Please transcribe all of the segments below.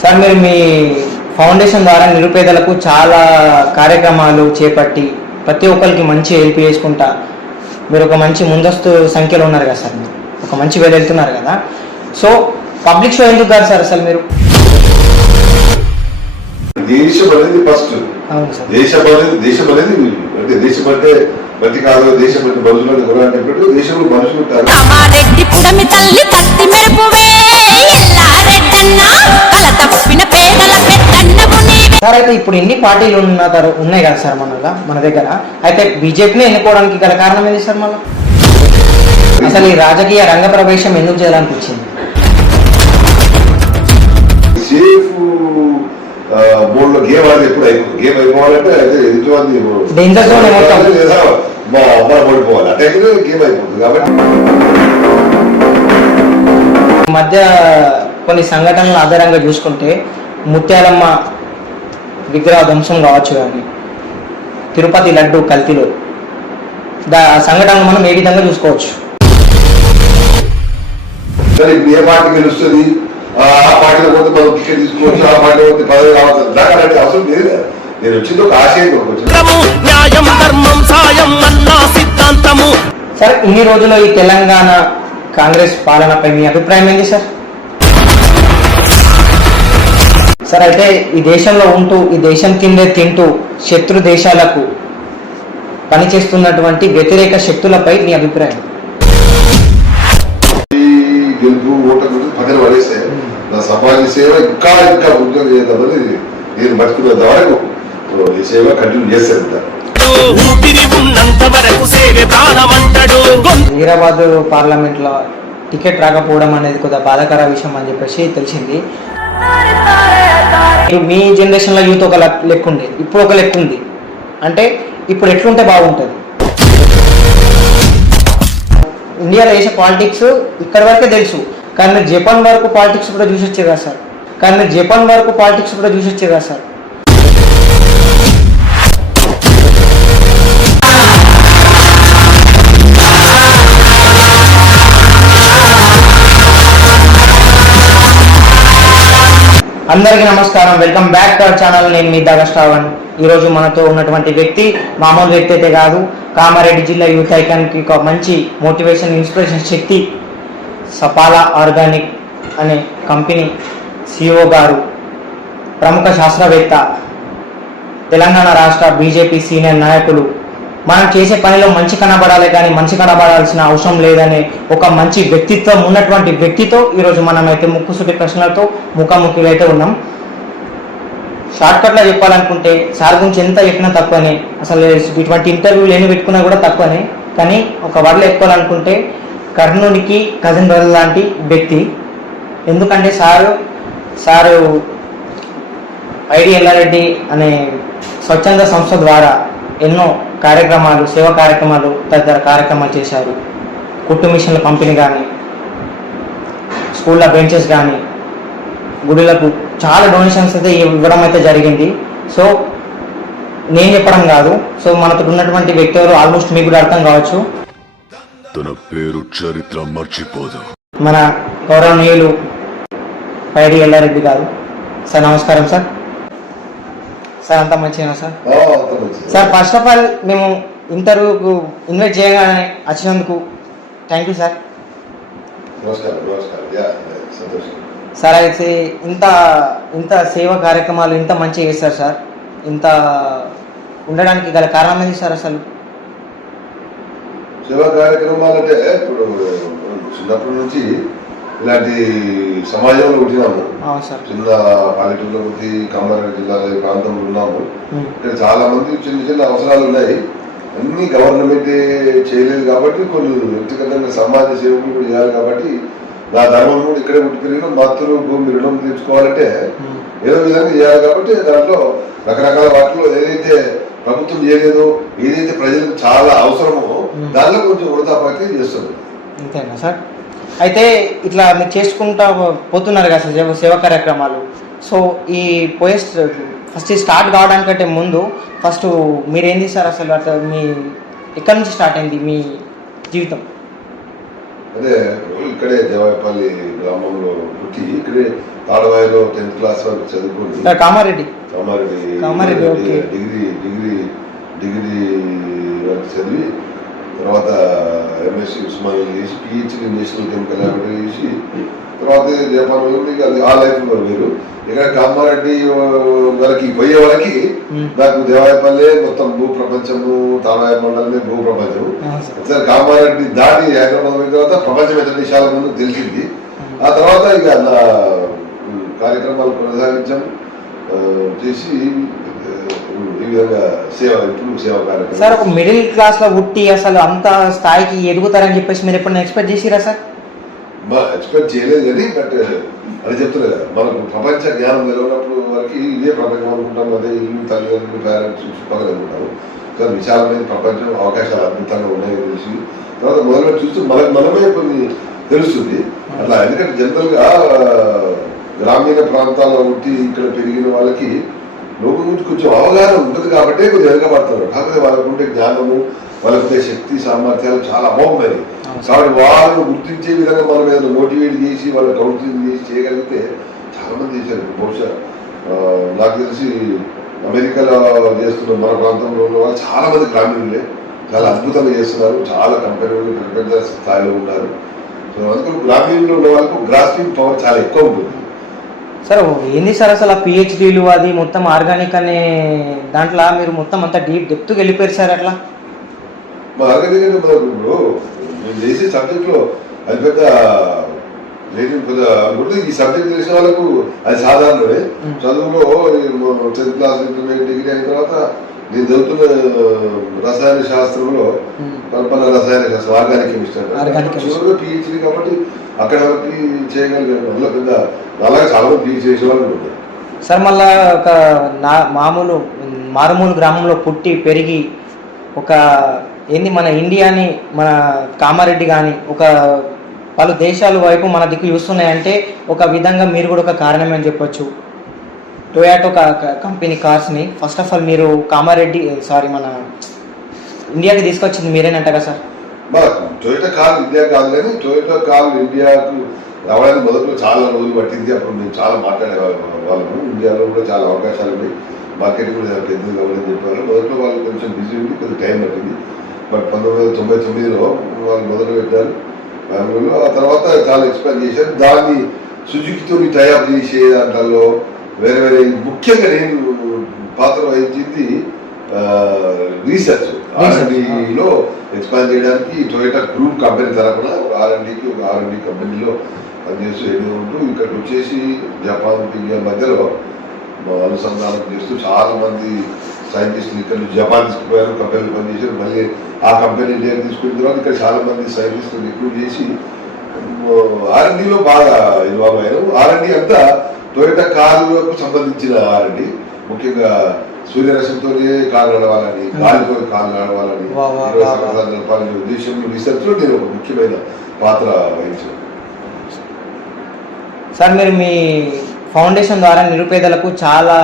Sir మీరు మీ foundation ద్వారా నిరుపేదలకు చాలా కార్యక్రమాలు చేపట్టి ప్రతి ఒక్కరికి మంచి హెల్ప్ చేసుకుంటా మీరు ఒక మంచి ముందస్తు సంఖ్యలో ఉన్నారు కదా సార్, మీరు ఒక మంచి వేలు వెళ్తున్నారు కదా. సో పబ్లిక్ షో ఎందుకు కాదు సార్ అసలు మీరు? దేశం అనేది ఫస్ట్. అవును సార్. దేశం అనేది అంటే దేశం అంటే ప్రతి కాదు, దేశం అంటే మనుషులు అంటే దేశంలో మనుషులు ఉంటారు. సార్ అయితే ఇప్పుడు ఎన్ని పార్టీలు ఉన్నాయి కదా సార్ మన దగ్గర, అయితే బీజేపీని ఎన్నుకోవడానికి గల కారణం ఏంటి సార్? మళ్ళీ అసలు ఈ రాజకీయ రంగ ప్రవేశం ఎందుకు చేయాలనిపించింది? సేఫ్ బోర్డు లో గేమ్ ఆడి ఎప్పుడు గేమ్ అయిపోవాలంటే అయితే ఎదుటి పడిపోవాలి, అంటే గేమ్ అయిపోతుంది. కాబట్టి మధ్య కొన్ని సంఘటనలు ఆధారంగా చూసుకుంటే ముత్యాలమ్మ విగ్రహ ధ్వంసం కావచ్చు, కానీ తిరుపతి లడ్డు కల్తీలో సంఘటనలు మనం ఏ విధంగా చూసుకోవచ్చు? సరే ఇప్పుడు ఏ పార్టీ గెలుస్తుంది, ఆ పార్టీలో పోతే మనం టికెట్ తీసుకోవచ్చు, ఆ పార్టీలో పోతే పదవి రావచ్చు, దాకా అవసరం లేదు. నేను వచ్చింది ఒక ఆశయం. సార్ ఇన్ని రోజుల్లో ఈ తెలంగాణ కాంగ్రెస్ పాలనపై మీ అభిప్రాయం ఏంటి సార్? సార్ అయితే ఈ దేశంలో ఉంటూ ఈ దేశం కిందే తింటూ శత్రు దేశాలకు పనిచేస్తున్నటువంటి వ్యతిరేక శక్తులపై మీ అభిప్రాయం? గెలుపు ఓటమి పక్కన పడేస్తే నా సమాజ సేవ ఇంకా ఉద్యోగం చేద్దామని నేను బతుకున్న వరకు ఈ సేవ కంటిన్యూ చేస్తాను. హైదరాబాద్ పార్లమెంట్ లో టికెట్ రాకపోవడం అనేది కొద్దిగా బాధాకర విషయం అని చెప్పేసి తెలిసింది. మీ జనరేషన్ లో యూత్ ఒక లెక్క ఉంది, ఇప్పుడు ఒక లెక్క ఉంది, అంటే ఇప్పుడు ఎట్లుంటే బాగుంటుంది? ఇండియాలో వేసే పాలిటిక్స్ ఇక్కడ వరకే తెలుసు, కానీ మీరు జపాన్ వరకు పాలిటిక్స్ కూడా చూసి వచ్చే కదా సార్. అందరికీ నమస్కారం, welcome back to our channel. నేను మీ దాగా శ్రావణ్. ఈరోజు మనతో ఉన్నటువంటి వ్యక్తి మామూలు వ్యక్తి అయితే కాదు, కామారెడ్డి జిల్లా యూత్ ఐకాన్కి ఒక మంచి మోటివేషన్ ఇన్స్పిరేషన్ శక్తి, సపాలా ఆర్గానిక్ అనే కంపెనీ CEO గారు, ప్రముఖ శాస్త్రవేత్త, తెలంగాణ రాష్ట్ర బీజేపీ సీనియర్ నాయకులు. మనం చేసే పనిలో మంచి కనబడాలి కానీ మంచి కనబడాల్సిన అవసరం లేదనే ఒక మంచి వ్యక్తిత్వం ఉన్నటువంటి వ్యక్తితో ఈరోజు మనమైతే ముక్కుసూటి ప్రశ్నలతో ముఖాముఖిలో అయితే ఉన్నాం. షార్ట్కట్లో చెప్పాలనుకుంటే సార్ గురించి ఎంత చెప్పినా తక్కువనే, అసలు ఇటువంటి ఇంటర్వ్యూలు ఎన్ని పెట్టుకున్నా కూడా తక్కువనే. కానీ ఒక వర్డ్లో చెప్పుకోవాలనుకుంటే కర్ణునికి కజిన్ బ్రదర్ లాంటి వ్యక్తి. ఎందుకంటే సారు ఐడి ఎల్లారెడ్డి అనే స్వచ్ఛంద సంస్థ ద్వారా ఎన్నో కార్యక్రమాలు, సేవా కార్యక్రమాలు, తదితర కార్యక్రమాలు చేశారు. కుట్టు మిషన్ల పంపిణీ కానీ, స్కూళ్ళ బెంచెస్ కానీ, గుడిలకు చాలా డొనేషన్స్ అయితే ఇవ్వడం అయితే జరిగింది. సో నేను చెప్పడం కాదు, సో మనతో ఉన్నటువంటి వ్యక్తి ఎవరు ఆల్మోస్ట్ మీకు కూడా అర్థం కావచ్చు. తన పేరు చరిత్ర మర్చిపోదు. మన గౌరవనీయులు ఐడి ఎల్లారెడ్డి గారు. సార్ నమస్కారం సార్. సార్ అంతా మంచిగా sir? Sir first of all మేము ఇంటర్వ్యూకు ఇన్వైట్ చేయగానే వచ్చినందుకు థ్యాంక్ యూ సార్. సార్ అయితే ఇంత సేవా కార్యక్రమాలు ఇంత మంచిగా చేస్తారు సార్. ఇంత ఉండడానికి గల కారణం ఏంటి సార్? అసలు సేవా కార్యక్రమాలు అంటే ఇప్పుడు చిన్నప్పటి నుంచి ఇలాంటి సమాజంలో పుట్టినాము. చిన్న పల్లెటూరులో పుట్టి కామారెడ్డి జిల్లాలో ఈ ప్రాంతంలో ఉన్నాము. ఇక్కడ చాలా మంది చిన్న చిన్న అవసరాలు ఉన్నాయి, అన్ని గవర్నమెంట్ చేయలేదు కాబట్టి కొన్ని వ్యక్తిగతంగా సమాజ సేవకులు కూడా చేయాలి. కాబట్టి నా ధర్మం కూడా ఇక్కడే పుట్టి పెరిగిన మాతృ భూమి రుణం తీర్చుకోవాలంటే ఏదో విధంగా చేయాలి. కాబట్టి దాంట్లో రకరకాల వాటిలో ఏదైతే ప్రభుత్వం చేయలేదో, ఏదైతే ప్రజలకు చాలా అవసరమో దానిలో కొంచెం వృధాపాతి చేస్తుంది. అంతేనా సార్? అయితే ఇట్లా మీరు చేసుకుంటా పోతున్నారు కదా సార్ సేవా కార్యక్రమాలు. సో ఈ ఫస్ట్ స్టార్ట్ కావడానికంటే ముందు ఫస్ట్ మీరేంది సార్ అసలు మీ ఎక్కడి నుంచి స్టార్ట్ అయింది మీ జీవితం? అదే ఇక్కడే దేవాయపల్లి గ్రామంలో పుట్టి ఇక్కడే తాడవాయిలో 10th క్లాస్ వరకు చదువుకొని కామారెడ్డి డిగ్రీ వరకు చదివి తర్వాత ఎంఎస్సీ ఉస్మానియా చేసి పిహెచ్డి నేషనల్ కెమికల్ ల్యాబొరేటరీ చేసి తర్వాత జపాన్ అది ఆ లైఫ్ వేరు. ఇక్కడ కామారెడ్డి వరకు పోయే వరకు నాకు దేవాయపల్లి మొత్తం భూ ప్రపంచము, తాడాయ మండలమే భూ ప్రపంచము. ఒకసారి కామారెడ్డి దాటి హైదరాబాద్ పోయిన తర్వాత ప్రపంచం ఎంత దేశాల ముందు తెలిసింది. ఆ తర్వాత ఇక నా కార్యక్రమాలు కొనసాగించాం చేసి ఈ విధంగా ఇప్పుడు సేవ కార్యక్రమం. సార్ ఒక మిడిల్ క్లాస్ లో పుట్టి అసలు అంత స్థాయికి ఎదుగుతారని చెప్పేసి మీరు ఎప్పుడైనా ఎక్స్పెక్ట్ చేసిరా సార్? ఎక్స్పెక్ట్ చేయలేదు కానీ బట్ అది చెప్తున్నా కదా, మనకు ప్రపంచ జ్ఞానం తెలియనప్పుడు వరకు ఇదే ప్రపంచం అనుకుంటాం, అదే ఇల్లు తల్లిదండ్రులు పేరెంట్స్ చుట్టుపక్కల అనుకుంటాము. కానీ విశాలమైన ప్రపంచం అవకాశాలు అద్భుతంగా ఉన్నాయి తెలిసి తర్వాత మొదలు చూస్తూ మనమే కొన్ని తెలుస్తుంది అట్లా. ఎందుకంటే జనరల్గా గ్రామీణ ప్రాంతాల్లో ఉండి ఇక్కడ పెరిగిన వాళ్ళకి లోకం గురించి కొంచెం అవగాహన ఉంటుంది కాబట్టి కొద్దిగా వెనకబడుతున్నారు. కాకపోతే వాళ్ళకు ఉండే జ్ఞానము, వాళ్ళకు ఉండే శక్తి సామర్థ్యాలు చాలా అమోఘమైనవి. కాబట్టి వాళ్ళను గుర్తించే విధంగా మనం ఏదైనా మోటివేట్ చేసి వాళ్ళ కౌన్సిలింగ్ చేసి చేయగలిగితే చాలా మంది చేశారు. బహుశా నాకు తెలిసి అమెరికాలో చేస్తున్న మన ప్రాంతంలో ఉన్న వాళ్ళు చాలా మంది గ్రామీణులే చాలా అద్భుతంగా చేస్తున్నారు. చాలా కంపెనీలు పెద్ద పెద్ద స్థాయిలో ఉన్నారు. సో అందుకని గ్రామీణంలో ఉన్న వాళ్ళకు గ్రాస్పింగ్ పవర్ చాలా ఎక్కువ ఉంటుంది. సార్ ఏంది సార్ అసలు ఆ పిహెచ్డీలు అది మొత్తం ఆర్గానిక్ అనే దాంట్లో మీరు మొత్తం అంతా డెప్త్కి వెళ్ళిపోయారు సార్ అట్లా? ఆర్గానిక్ అంటే మనకు నేను చేసే సబ్జెక్ట్లో అది పెద్ద అనుకుంటే ఈ సబ్జెక్ట్ తెలిసిన వాళ్ళకు అది సాధారణమే. చదువులో 10th క్లాస్ ఇంటర్మీడియట్ డిగ్రీ అయిన తర్వాత నేను చదువుతున్న రసాయన శాస్త్రంలో కల్పన రసాయన శాస్త్రం ఆర్గానిక్ కెమిస్ట్రీ పిహెచ్డీ కాబట్టి అక్కడ వరకు చేయగలిగాను. అందులో పెద్ద అలాగే చాలా మంది పిహెచ్డీ చేసే వాళ్ళు ఉంటారు సార్. మళ్ళా ఒక మారుమూల గ్రామంలో పుట్టి పెరిగి ఒక ఏంది మన ఇండియాని మన కామారెడ్డి కానీ ఒక పలు దేశాల వైపు మన దిక్కు చూస్తున్నాయంటే ఒక విధంగా మీరు కూడా ఒక కారణమే అని చెప్పొచ్చు. టొయాటో కంపెనీ కార్స్ని ఫస్ట్ ఆఫ్ ఆల్ మీరు కామారెడ్డి మన ఇండియాకి తీసుకొచ్చింది మీరేనంటారా సార్? టొయోటా కార్లు ఇండియా కాదు కానీ టొయోటా కార్లు ఇండియాకు రావడానికి మొదట్లో చాలా రోజులు పట్టింది. అప్పుడు మేము చాలా మాట్లాడే వాళ్ళము. ఇండియాలో కూడా చాలా అవకాశాలు ఉన్నాయి, మార్కెటింగ్ కూడా పెద్దది కావాలని చెప్పారు. మొదట్లో వాళ్ళు కొంచెం బిజీ ఉంది, కొంచెం టైం పట్టింది. బట్ 1999లో వాళ్ళు మొదలు పెట్టారు బెంగళూరులో. ఆ తర్వాత చాలా ఎక్స్పాండ్ చేశారు. దాన్ని సుజుకితో టైఅప్ చేసే దాంట్లో వేరే వేరే ముఖ్యంగా నేను పాత్ర వహించింది రీసెర్చ్ R&Dలో ఎక్స్పాండ్ చేయడానికి టొయోటా గ్రూప్ కంపెనీ తరఫున R&D కంపెనీలో పనిచేస్తూ ఎన్నో ఉంటూ ఇక్కడికి వచ్చేసి జపాన్ ఇండియా మధ్యలో అనుసంధానం చేస్తూ చాలా మంది సైంటిస్టులు ఇక్కడ నుంచి జపాన్ తీసుకుపోయారు, కంపెనీలు పనిచేశారు. మళ్ళీ ఆ కంపెనీ ఇండియాకి తీసుకున్న తర్వాత ఇక్కడ చాలా మంది సైంటిస్టులు రిక్రూట్ చేసి R&Dలో బాగా ఇన్వాల్వ్ అయ్యారు. R&D అంతా టొయోటా కార్లకు సంబంధించిన R&D, ముఖ్యంగా సూర్యరశ్మితోనే కారు నడవాలని, గాలితో కారు నడవాలని 20 సంవత్సరాలు నడపాలనే ఉద్దేశంలో రీసెర్చ్లో నేను ఒక ముఖ్యమైన పాత్ర వహించాను. సార్ మీరు మీ ఫౌండేషన్ ద్వారా నిరుపేదలకు చాలా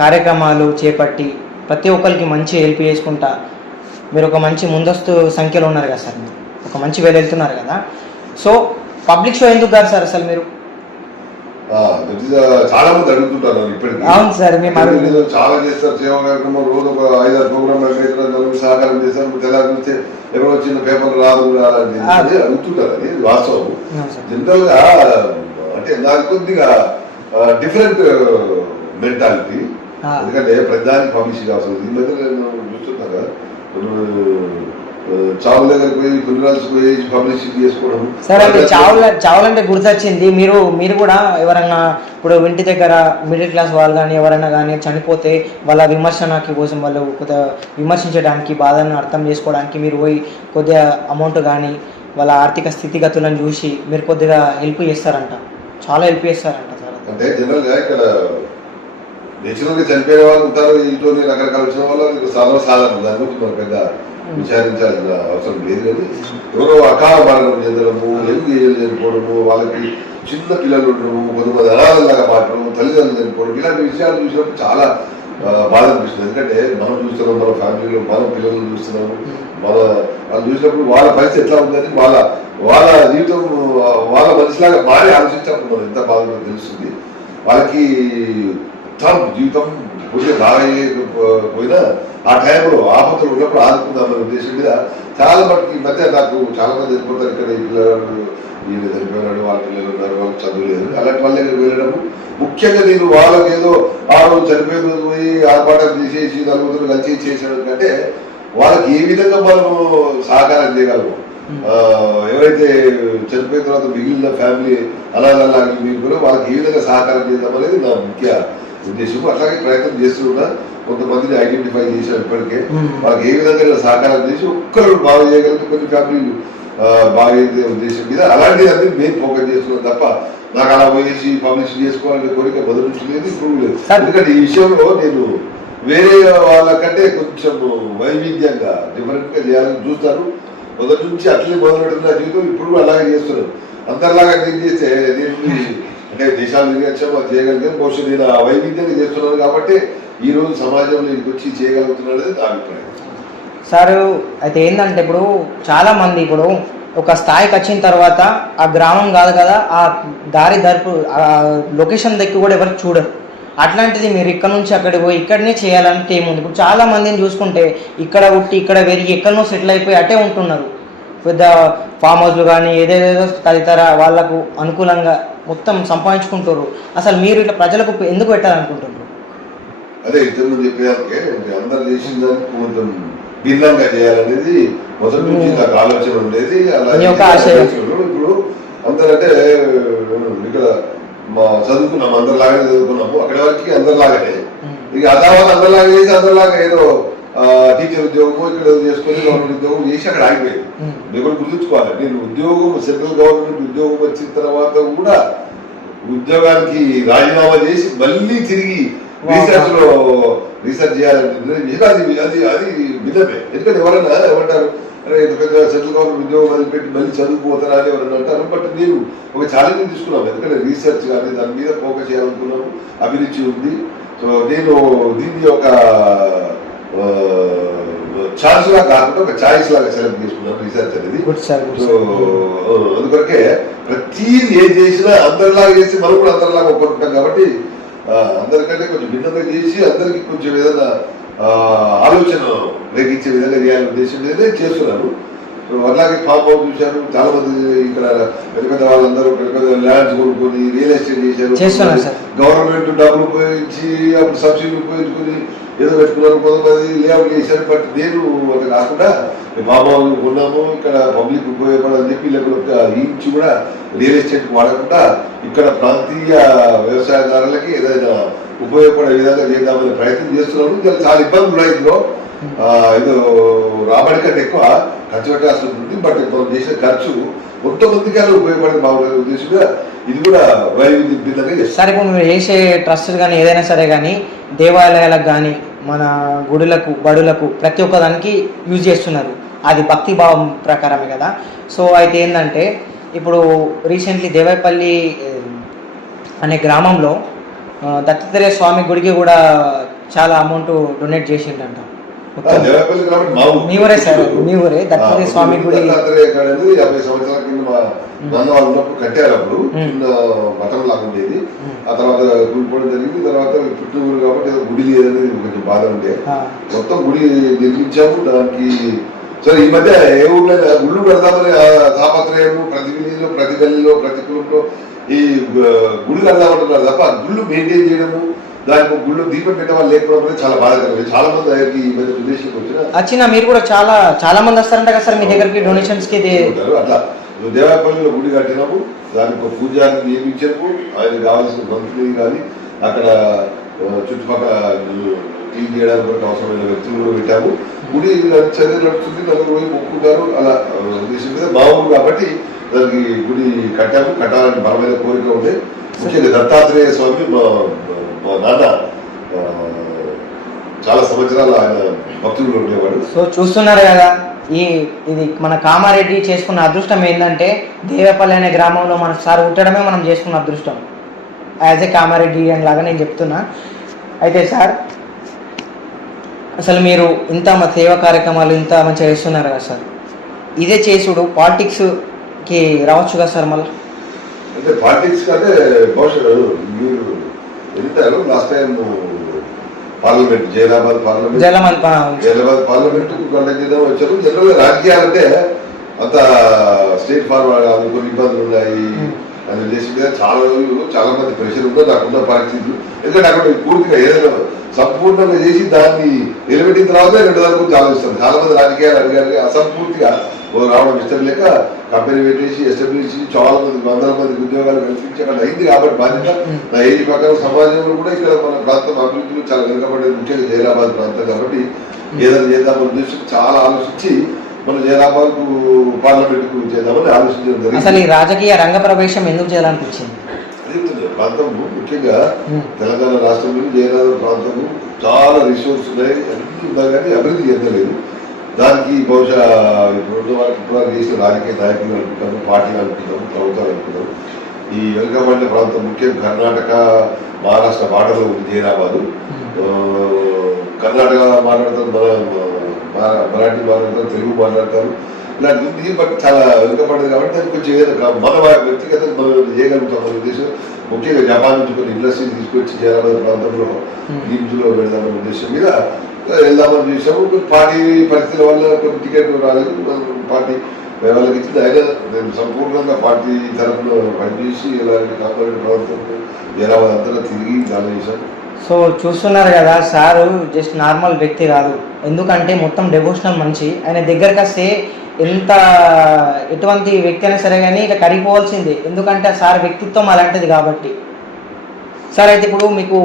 కార్యక్రమాలు చేపట్టి ప్రతి ఒక్కరికి మంచి హెల్ప్ చేసుకుంటా మీరు ఒక మంచి ముందస్తు సంఖ్యలో ఉన్నారు కదా సార్, ఒక మంచి వెళ్తున్నారు కదా. సో పబ్లిక్ షో ఎందుకు కాదు సార్ అసలు మీరు? చాలా మంది అడుగుతుంటారు ఇప్పటికీ. అవును సార్, మేము చాలా చేస్తారు సేవా కార్యక్రమం. రోజు ఒక 5-6 ప్రోగ్రామ్ సహకారం చేస్తారు. తెల్లారిస్తే ఎవరో చిన్న పేపర్ రాదు అలాంటి అడుగుతుంటారు. అది వాస్తవం. జనరల్ గా అంటే దాని కొద్దిగా డిఫరెంట్ మెంటాలిటీ. ఎందుకంటే ప్రతిదానికి పబ్లిసిటీ అవసరం. ఈ మధ్య నేను చూస్తున్నా కదా, చావుల దగ్గరికి పోయి ఫునరల్స్ పోయి పబ్లిసిటీ చేసుకోవడం. సరే అండి, చావులంటే గుర్తొచ్చింది. మీరు కూడా ఎవరన్నా ఇప్పుడు ఇంటి దగ్గర మిడిల్ క్లాస్ వాళ్ళు కానీ ఎవరైనా కానీ చనిపోతే వాళ్ళ విమర్శనకి కోసం వాళ్ళు కొద్దిగా విమర్శించడానికి, బాధను అర్థం చేసుకోవడానికి మీరు పోయి కొద్దిగా అమౌంట్ కానీ వాళ్ళ ఆర్థిక స్థితిగతులను చూసి మీరు కొద్దిగా హెల్ప్ చేస్తారంట, చాలా హెల్ప్ చేస్తారంట సార్. అంటే జనరల్గా ఇక్కడ నేచురల్గా చనిపోయే వాళ్ళు ఉంటారు, ఇంట్లో రకరకాల వచ్చిన వాళ్ళు సర్వసాధారణ. దాని గురించి మనం పెద్ద విచారించాల్సిన అవసరం లేదు. కానీ ఎవరో అకాల మరణం చెందడము, ఎందుకు ఏళ్ళు చనిపోవడము, వాళ్ళకి చిన్న పిల్లలు ఉండడము, కొంతమంది అనాథలాగా మారడం, తల్లిదండ్రులు చనిపోవడం, ఇలాంటి విషయాలు చూసినప్పుడు చాలా బాధ అనిపిస్తుంది. ఎందుకంటే మనం చూస్తున్నాం, మన ఫ్యామిలీలో మనం పిల్లలను చూస్తున్నాము, వాళ్ళు చూసినప్పుడు వాళ్ళ పరిస్థితి ఎట్లా ఉందని వాళ్ళ జీవితం వాళ్ళ మనిషిలాగా మారి ఆలోచించినప్పుడు మనం ఎంత బాగుందో తెలుస్తుంది. వాళ్ళకి జీవితం పూర్తిగా బాగపోయినా ఆ టైంలో ఆపదలు ఉన్నప్పుడు ఆదుకుందామనే ఉద్దేశం మీద చాలా మటుకు ఈ మధ్య నాకు చాలా మంది వెళ్ళిపోతారు. ఇక్కడ ఈ పిల్లలు వీళ్ళు చనిపోయినాడు, వాళ్ళ పిల్లలు ఉన్నారు, వాళ్ళకి చదువు లేదు, అలాంటి వాళ్ళ దగ్గర వెళ్ళడము. ముఖ్యంగా నేను వాళ్ళకి ఏదో ఆ రోజు చనిపోయిన రోజు పోయి ఆర్భాటం చేసేసి నలుగురు కలిసి చేసేయడం కంటే వాళ్ళకి ఏ విధంగా మనము సహకారం చేయగలము, ఎవరైతే చనిపోయిన తర్వాత మిగిలిన ఫ్యామిలీ అలాగే మీరు వాళ్ళకి ఏ విధంగా సహకారం చేద్దాం అనేది నా ముఖ్య ఉద్దేశం. అట్లాగే ప్రయత్నం చేస్తున్నా. కొంతమందిని ఐడెంటిఫై చేసాం ఇప్పటికే. వాళ్ళకి ఏ విధంగా సహకారం చేసి ఒక్కరు బాగా చేయగలిగితే కొన్ని ఫ్యామిలీలు బాగా ఉద్దేశం మీద అలాంటిది అన్ని మేము ఫోకస్ చేస్తున్నాం తప్ప నాకు అలా పోయేసి పబ్లిష్ చేసుకోవాలనే కోరిక మొదలు నుంచి లేదు, ఇప్పుడు లేదు. ఎందుకంటే ఈ విషయంలో నేను వేరే వాళ్ళకంటే కొంచెం వైవిధ్యంగా డిఫరెంట్ గా చేయాలని చూస్తాను. మొదటి నుంచి అట్లే మొదలుపెట్టిన జీవితం ఇప్పుడు అలాగే చేస్తున్నాను. అందరిలాగా నేను చేస్తే నేను అంటే దేశాలు తిరిగచ్చాము, అది చేయగలిగాను. బహుశా నేను ఆ వైవిధ్యంగా చేస్తున్నాను కాబట్టి ఈ రోజు సమాజంలో ఇంటికి వచ్చి చేయగలుగుతున్నాడు నా అభిప్రాయం. సార్ అయితే ఏంటంటే ఇప్పుడు చాలా మంది ఇప్పుడు ఒక స్థాయికి వచ్చిన తర్వాత ఆ గ్రామం కాదు కదా, ఆ దారి దర్పు ఆ లొకేషన్ దగ్గర కూడా ఎవరు చూడరు. అట్లాంటిది మీరు ఇక్కడ నుంచి అక్కడికి పోయి ఇక్కడనే చేయాలంటే ఏముంది? ఇప్పుడు చాలా మందిని చూసుకుంటే ఇక్కడ ఉట్టి ఇక్కడ పెరిగి ఎక్కడనో సెటిల్ అయిపోయి అట్టే ఉంటున్నారు. పెద్ద ఫామ్ హౌస్లు కానీ ఏదేదేదో తదితర వాళ్ళకు అనుకూలంగా మొత్తం సంపాదించుకుంటారు. అసలు మీరు ఇట్లా ప్రజలకు ఎందుకు పెట్టాలనుకుంటున్నారు? అదే ఇంతకుముందు చెప్పేదానికే అందరు చేసిన దానికి కొంచెం భిన్నంగా చేయాలనేది మొదటి నుంచి నాకు ఆలోచన ఉండేది. అలా ఇప్పుడు అందరంటే ఇక్కడ మా చదువుకున్నాము, అందరిలాగానే చదువుకున్నాము, అక్కడ వరకు అందరిలాగానే. ఇక ఆ తర్వాత అందరిలాగా చేసి అందరిలాగా ఏదో టీచర్ ఉద్యోగము ఇక్కడ చేసుకొని గవర్నమెంట్ ఉద్యోగం చేసి అక్కడ ఆగిపోయింది. మీరు కూడా గుర్తుంచుకోవాలి, నేను ఉద్యోగం సెంట్రల్ గవర్నమెంట్ ఉద్యోగం వచ్చిన తర్వాత కూడా ఉద్యోగానికి రాజీనామా చేసి మళ్ళీ తిరిగి రీసెర్చ్ చేయాలని అది విధమే. ఎందుకంటే ఎవరైనా ఏమంటారు, అరే ఎందుకంటే సెంట్రల్ గవర్నమెంట్ ఉద్యోగం వదిలిపెట్టి మళ్ళీ చదువుకుపోతారా అని ఎవరైనా అంటారు. బట్ నేను ఒక ఛాలెంజ్ తీసుకున్నాను. ఎందుకంటే రీసెర్చ్ కానీ దాని మీద ఫోకస్ చేయాలనుకున్నాను, అభిరుచి ఉంది. సో నేను దీన్ని ఒక ఛాన్స్ లా కాకుండా ఒక ఛాయిస్ లాగా సెలెక్ట్ చేసుకున్నాను రీసెర్చ్ అనేది. సో అందుకొరకే ప్రతిది ఏం చేసినా అందరిలాగా చేసి మనం కూడా అందరిలాగా ఒప్పుకుంటాం కాబట్టి అందరికంటే కొంచెం భిన్నంగా చేసి అందరికి కొంచెం ఏదైనా ఆలోచన రేగించే విధంగా చేయాలనే ఉద్దేశం మీదనే చేస్తున్నాను. అలాగే ఫామ్ హౌస్ చూశారు, చాలా మంది ఇక్కడ పెద్ద పెద్ద వాళ్ళందరూ పెద్ద పెద్ద ల్యాండ్స్ కొనుక్కొని రియల్ ఎస్టేట్ చేశారు. గవర్నమెంట్ డబ్బులు ఉపయోగించి అప్పుడు సబ్సిడీ ఉపయోగించుకొని ఏదో పెట్టుకున్నారు, కొంతమంది లేఅవుట్ చేశారు. బట్ నేను అది కాకుండా ఫామ్ హౌస్ కొన్నాము, ఇక్కడ పబ్లిక్ ఉపయోగపడాలని చెప్పి లేకపోతే ఇంచు కూడా రియల్ ఎస్టేట్ వాడకుండా ఇక్కడ ప్రాంతీయ వ్యవసాయదారులకి ఏదైనా ఉపయోగపడే విధంగా చేద్దామనే ప్రయత్నం చేస్తున్నాను. చాలా ఇబ్బందులు ఉన్నాయి ఇందులో. ఏదో రాబడి కంటే ఎక్కువ ఖర్చు పెట్టాల్సి ఉంటుంది. బట్ మనం చేసిన ఖర్చు కొంతమందికి అది ఉపయోగపడే బాగుండే ఉద్దేశంగా ఇది కూడా వైవిధ్యంగా చేస్తారు. సరే, ఇప్పుడు మీరు చేసే ట్రస్ట్ కానీ ఏదైనా సరే కానీ దేవాలయాలకు కానీ మన గుడులకు బడులకు ప్రతి ఒక్క దానికి యూజ్ చేస్తున్నారు. అది భక్తి భావం ప్రకారమే కదా. సో అయితే ఏంటంటే ఇప్పుడు రీసెంట్లీ దేవాయపల్లి అనే గ్రామంలో దత్తాత్రేయ స్వామి గుడికి కూడా చాలా అమౌంట్ డొనేట్ చేసిండంట. మీ ఊరే సార్, మీ ఊరే దత్తాత్రేయ స్వామి గుడి. 50 సంవత్సరాల కింద మా నాన్న వాళ్ళు ఉన్నప్పుడు కట్టారు. అప్పుడు చిన్న మఠం లాగా ఉండేది. ఆ తర్వాత కూలిపోవడం జరిగింది. తర్వాత పుట్టినూరు కాబట్టి గుడి లేదనేది కొంచెం బాధ ఉండే. మొత్తం గుడి నిర్మించాము. దానికి సరే ఈ మధ్య ఏ ఊళ్ళో గుళ్ళు పెడదామని తాపత్రయము ప్రతి వీధిలో ప్రతి గల్లీలో ప్రతి కులంలో ఈ గుడి కడదామంటున్నారు తప్ప గుళ్ళు మెయింటైన్ చేయడము, దానికి గుళ్ళు దీపం పెట్టే వాళ్ళు లేకపోవడం చాలా బాధాకరం. చాలా మంది దగ్గరికి ఈ మధ్య విదేశీకి వచ్చిన మీరు కూడా చాలా మంది వస్తారంట కదా సార్ మీ దగ్గరికి డొనేషన్స్ కి. అట్లా దేవాపల్లిలో గుడి కట్టినాము, దానికి ఒక పూజారిని నియమించాము. ఆయన కావాల్సిన మంత్రులు కానీ అక్కడ చుట్టుపక్కల క్లీన్ చేయడానికి కూడా అవసరమైన వ్యక్తులు కూడా పెట్టాము. గుడి చదివి నడుస్తుంది, నలుగురు పోయి మొక్కుకుంటారు. అలా ఉద్దేశం మీద బాగుంది కాబట్టి దానికి గుడి కట్టాము. కట్టాలని బలమైన కోరిక ఉండే. ముఖ్యంగా దత్తాత్రేయ స్వామి మా నాన్న చాలా సంవత్సరాలు ఆయన భక్తులు ఉండేవాడు. సో చూస్తున్నారు కదా, ఇది మన కామారెడ్డి చేసుకున్న అదృష్టం ఏంటంటే దేవపల్లి అనే గ్రామంలో మన సార్ పుట్టడమే మనం చేసుకున్న అదృష్టం యాజ్ ఏ కామారెడ్డి అని లాగా నేను చెప్తున్నా. అయితే సార్ అసలు మీరు ఇంత సేవా కార్యక్రమాలు ఇంత మంచిగా చేస్తున్నారు కదా సార్, ఇదే చేసుడు పాలిటిక్స్కి రావచ్చు కదా సార్ మళ్ళీ? అంటే పాలిటిక్స్ అంటే భవిష్యత్తు మీరు వెళ్తారు. Last time parliament Zaheerabad parliament conduct చేద్దాం వచ్చారు. జనరల్గా రాజకీయాలంటే అంత స్టేట్ ఫార్వర్డ్ కాదు, కొన్ని ఇబ్బందులు ఉన్నాయి అని దేశం మీద చాలా రోజులు చాలా మంది ప్రెషర్ ఉందో నాకున్న పరిస్థితులు. ఎందుకంటే అక్కడ పూర్తిగా ఏదైనా సంపూర్ణంగా చేసి దాన్ని నిలబెట్టిన తర్వాత రెండు దాని గురించి ఆలోచిస్తాను. చాలా మంది రాజకీయాలు అడిగారు అసంపూర్తిగా రావడం ఇష్టం లేక కంపెనీ పెట్టేసి ఎస్టాబ్లిష్ చాలా మంది వందల మంది ఉద్యోగాలు కల్పించి అక్కడ అయింది. కాబట్టి బాధ్యత నా ఏజ్ ప్రకారం సమాజంలో కూడా ఇక్కడ మన ప్రాంతం అభివృద్ధిలో చాలా వెనుకబడేది, ముఖ్యంగా జైరాబాద్ ప్రాంతం. కాబట్టి ఏదైనా చేద్దామని ఉద్దేశం చాలా ఆలోచించి మన జైరాబాద్ కు పార్లమెంట్ కు చేద్దామని ఆలోచించడం జరిగింది. అసలు ఈ రాజకీయ రంగ ప్రవేశం ఎందుకు చేయాలనిపించింది? ప్రాంతం ముఖ్యంగా తెలంగాణ రాష్ట్రంలో జైరాబాద్ ప్రాంతం చాలా రిసోర్స్ ఉన్నాయి, అన్ని ఉన్నా కానీ అభివృద్ధి చెందలేదు. దానికి బహుశా ఇప్పుడు వరకు ఇప్పుడు చేసిన రాజకీయ నాయకులు అనుకుంటాము, పార్టీలు అనుకుంటాము, ప్రభుత్వాలు అనుకుంటాము. ఈ వెనుకబడిన ప్రాంతం ముఖ్యంగా కర్ణాటక మహారాష్ట్ర బార్డర్లో ఉంది జైరాబాదు. కర్ణాటక మాట్లాడతారు, మరాఠీ మాట్లాడతారు, తెలుగు మాట్లాడతారు, ఇలాంటి ఉంది. బట్ చాలా వెనుకబడ్డది కాబట్టి దానికి కొంచెం ఏదైనా మన వ్యక్తిగత మనం చేయగలుగుతాం. మన ఉద్దేశం ముఖ్యంగా జపాన్ నుంచి కొన్ని ఇండస్ట్రీస్ తీసుకొచ్చి జైరాబాద్ ప్రాంతంలో గిమ్స్లో పెడదామనే ఉద్దేశం మీద వెళ్దామని చూసాము. పార్టీ పరిస్థితుల వల్ల కొన్ని టికెట్ రాలేదు, పార్టీ వాళ్ళకి ఇచ్చింది. అయినా నేను సంపూర్ణంగా పార్టీ తరఫున పనిచేసి ఇలాంటి కాపాడే ప్రభుత్వం జైరాబాద్ అంతా తిరిగి దాని చేశాను. సో చూస్తున్నారు కదా, సారు జస్ట్ నార్మల్ వ్యక్తి కాదు. ఎందుకంటే మొత్తం డెవోషనల్ మనిషి. ఆయన దగ్గరకు వస్తే ఎటువంటి వ్యక్తి అయినా సరే కానీ ఇట్లా కరిగిపోవాల్సిందే. ఎందుకంటే సార్ వ్యక్తిత్వం అలాంటిది కాబట్టి. సార్ అయితే ఇప్పుడు మీకు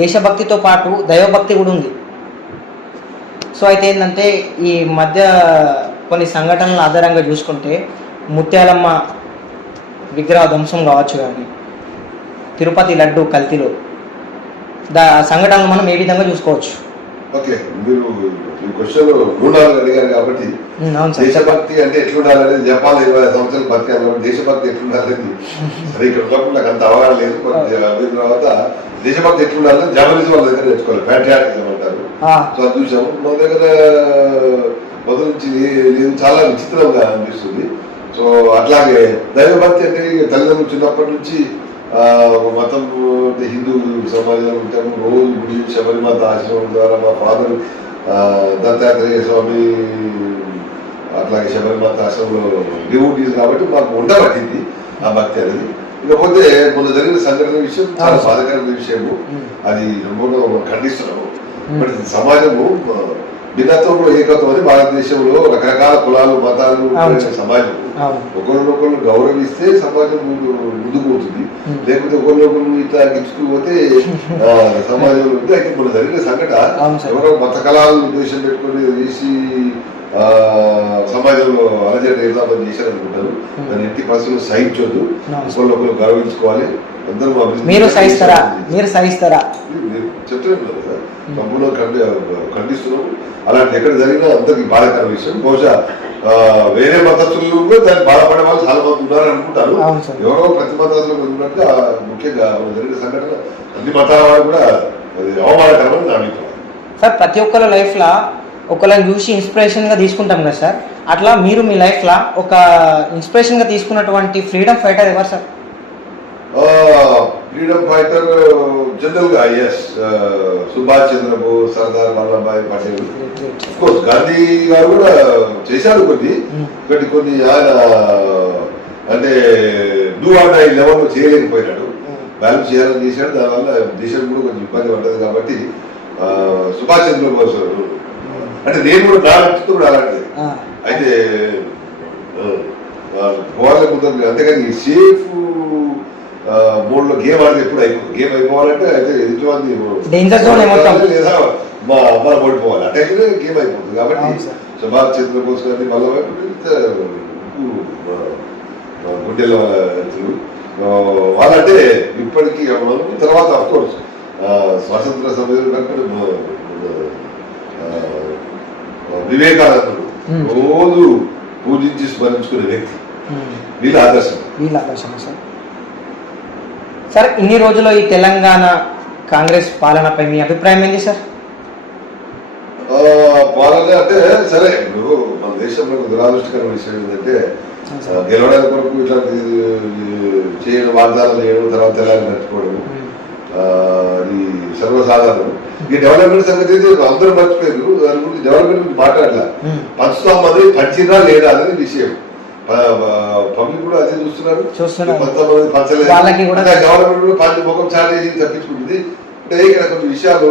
దేశభక్తితో పాటు దైవభక్తి కూడా ఉంది. సో అయితే ఏంటంటే ఈ మధ్య కొన్ని సంఘటనల ఆధారంగా చూసుకుంటే ముత్యాలమ్మ విగ్రహ ధ్వంసం కావచ్చు, కానీ తిరుపతి లడ్డు కల్తీలో సంఘటనలు మనం ఏ విధంగా చూసుకోవచ్చు? ఓకే, మీరు ఈ క్వశ్చన్ ఉండాలని అడిగారు కాబట్టి దేశభక్తి అంటే ఎట్లుండాలనేది జపాన్ 25 సంవత్సరాలు బతికాను కాబట్టి దేశభక్తి ఎట్లుండాలని సరే ఇక్కడ ఉన్నప్పుడు నాకు అంత అవగాహన లేదు. అయిన తర్వాత దేశభక్తి ఎట్లుండాలని జర్నలిజం వాళ్ళ దగ్గర నేర్చుకోవాలి, ప్యాట్రియాటిజం అంటారు. సో అది చూసాము. మన దగ్గర మొదటి నుంచి లేదు, చాలా విచిత్రంగా అనిపిస్తుంది. సో అట్లాగే దైవభక్తి అంటే తల్లిదండ్రులు చిన్నప్పటి నుంచి మతం అంటే హిందూ సమాజంలో ఉంటాము. రోజు గుడి శబరిమాత ఆశ్రమం ద్వారా మా ఫాదర్ దత్తాత్రేయ స్వామి అట్లాగే శబరిమాత ఆశ్రమంలో డివోటీస్ కాబట్టి మాకు ఉండబట్టింది ఆ భక్తి అనేది. ఇకపోతే మొన్న జరిగిన సంఘటన విషయం చాలా బాధాకరమైన విషయము, అది ఖండిస్తున్నాము. బట్ సమాజము భిన్నత్వంలో ఏకత్వం అని భారతదేశంలో రకరకాల కులాలు మతాలు సమాజం ఒకరినొకరు గౌరవిస్తే సమాజం ముందుకు పోతుంది. లేకపోతే ఒకరినొకరు ఇట్లా గిచ్చుకుపోతే సమాజంలో ఉంది. అయితే మన జరిగిన సంఘటన ఎవరో మత కళాలను ఉద్దేశం పెట్టుకుని వేసి సమాజంలో అలజడి ఏదామని చేశారనుకుంటారు. దాన్ని ఎట్టి పరిస్థితులు సహించొద్దు, ఒకరినొకరు గౌరవించుకోవాలి. అందరూ చెప్తున్నాను కదా, సంపూర్ణ ఖండిస్తున్నాం. అలాంటి ఎక్కడ జరిగినా అందరికి బాధాకర విషయం. బహుశా వేరే మతస్థులు దాన్ని బాధపడే వాళ్ళు చాలా మంది ఉన్నారని అనుకుంటారు. ఎవరో ప్రతి మతస్థులు ఉన్నట్టు ముఖ్యంగా జరిగిన సంఘటన అన్ని మతాల వాళ్ళు కూడా అది అవమానకరమని నా అభిప్రాయం. సార్ ప్రతి ఒక్కరి లైఫ్లో ఒకళ్ళని చూసి ఇన్స్పిరేషన్గా తీసుకుంటాం కదా సార్, అట్లా మీరు మీ లైఫ్లో ఒక ఇన్స్పిరేషన్గా తీసుకున్నటువంటి ఫ్రీడమ్ ఫైటర్ ఎవరు సార్? ఫ్రీడమ్ ఫైటర్ జనరల్ గా ఎస్ సుభాష్ చంద్రబోస్, సర్దార్ వల్లభాయ్ పటేల్, కోర్స్ గాంధీ గారు కూడా చేశారు కొన్ని ఆయన అంటే డూ ఆర్ డై లెవెల్ లో చేయలేకపోయినాడు, బ్యాలెన్స్ చేయాలని చేశాడు. దానివల్ల దేశం కూడా కొంచెం ఇబ్బంది పడ్డది. కాబట్టి సుభాష్ చంద్రబోస్ అంటే నేను కూడా నా వ్యక్తిత్వం కూడా అలాంటిది. అయితే పోవాలి కుదరదు, అంతేకాని సేఫ్ మోడ్ లో గేమ్ ఆడితే ఎప్పుడు అయిపోతుంది. గేమ్ అయిపోవాలంటే అయితే ఎదుటివాడిని లేదా మా అమ్మ ఓడిపోవాలి, అంటే గేమ్ అయిపోతుంది. కాబట్టి సుభాష్ చంద్రబోస్ గారిని వల్లభాయ్ గుండెల వాళ్ళంటే ఇప్పటికీ తర్వాత అఫ్ కోర్స్ స్వాతంత్ర సమయంలో వివేకానందుడు రోజు పూజించి స్మరించుకునే వ్యక్తి, వీళ్ళ ఆదర్శం. సార్ సార్ ఇన్ని రోజుల్లో ఈ తెలంగాణ కాంగ్రెస్ పాలనపై మీ అభిప్రాయం ఏంటి సార్? పాలన అంటే సరే ఇప్పుడు మన దేశంలో దురాదృష్టకరమైన విషయం ఏంటంటే గెలవడానికి కొరకు ఇట్లాంటి చేయడం వాగ్దానాలు చేయడం తర్వాత తెల్లారి నడుచుకోవడం అది సర్వసాధారణం. ఈ డెవలప్మెంట్ సంగతి అందరూ మర్చిపోయారు, దాని గురించి డెవలప్మెంట్ గురించి మాట్లాడలా. పంచుతామని పంచినా లేదా అనేది విషయం. పబ్లిక్ కూడా అదే చూస్తున్నారు, కొంతమంది పంచలేదు. గవర్నమెంట్ కూడా పంచి ముఖం చాలేసి తప్పించుకుంటుంది. అంటే ఇక్కడ కొన్ని విషయాలు